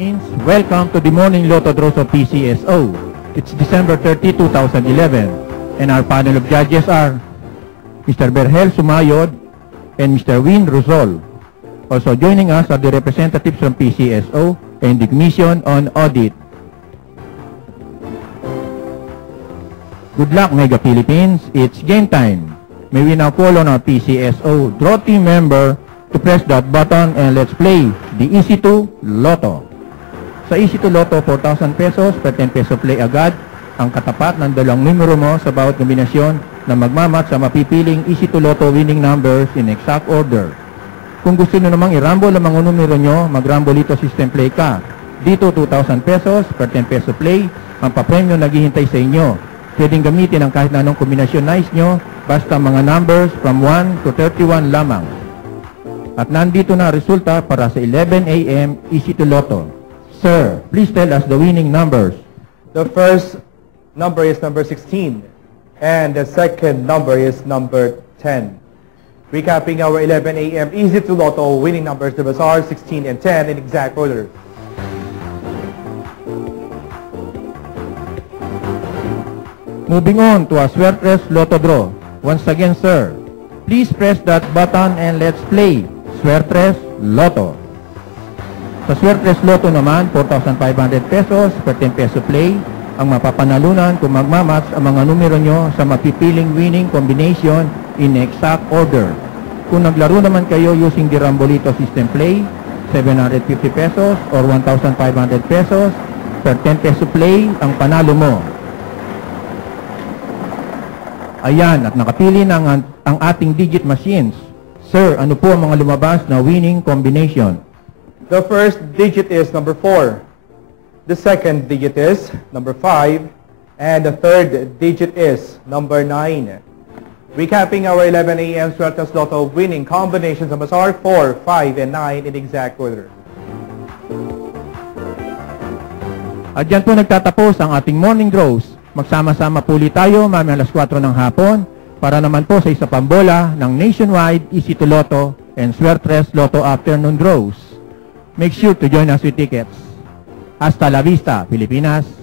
Welcome to the Morning Lotto Draws of PCSO. It's December 30, 2011, and our panel of judges are Mr. Berhel Sumayod and Mr. Win Ruzol. Also joining us are the representatives from PCSO and the Commission on Audit. Good luck, Mega Philippines. It's game time. May we now call on our PCSO draw team member to press that button and let's play the Easy2 Lotto. Sa Easy2 Lotto, 4,000 pesos per 10 peso play agad ang katapat ng dalawang numero mo sa bawat kombinasyon na magmamatch sa mapipiling Easy2 Lotto winning numbers in exact order. Kung gusto nyo namang i-rumble ang mga numero nyo, mag-rumble system play ka. Dito, 2,000 pesos per 10 peso play, ang papremyo naghihintay sa inyo. Pwedeng gamitin ang kahit na anong kombinasyon nais nyo, basta mga numbers from 1 to 31 lamang. At nandito na resulta para sa 11 a.m. Easy2 Lotto. Sir, please tell us the winning numbers. The first number is number 16, and the second number is number 10. Recapping our 11 a.m. Easy2 Lotto winning numbers, the are 16 and 10 in exact order. Moving on to a Swertres Lotto draw. Once again, sir, please press that button and let's play Swertres Lotto. Sa Swertres Lotto naman, 4,500 pesos per 10 peso play ang mapapanalunan kung magmamatch ang mga numero nyo sa mapipiling winning combination in exact order. Kung naglaro naman kayo using the Rambolito system play, 750 pesos or 1,500 pesos per 10 peso play ang panalo mo. Ayan, at nakapili ng ang ating digit machines. Sir, ano po ang mga lumabas na winning combination? The first digit is number 4. The second digit is number 5. And the third digit is number 9. Recapping our 11 a.m. Swertres Lotto winning combinations, numbers are 4, 5, and 9 in exact order. At dyan po nagtatapos ang ating morning draws. Magsama-sama po ulit tayo mamaya alas 4 ng hapon para naman po sa isa pang bola ng Nationwide Easy2 Lotto and Swertres Lotto afternoon draws. Make sure to join us with tickets. Hasta la vista, Pilipinas!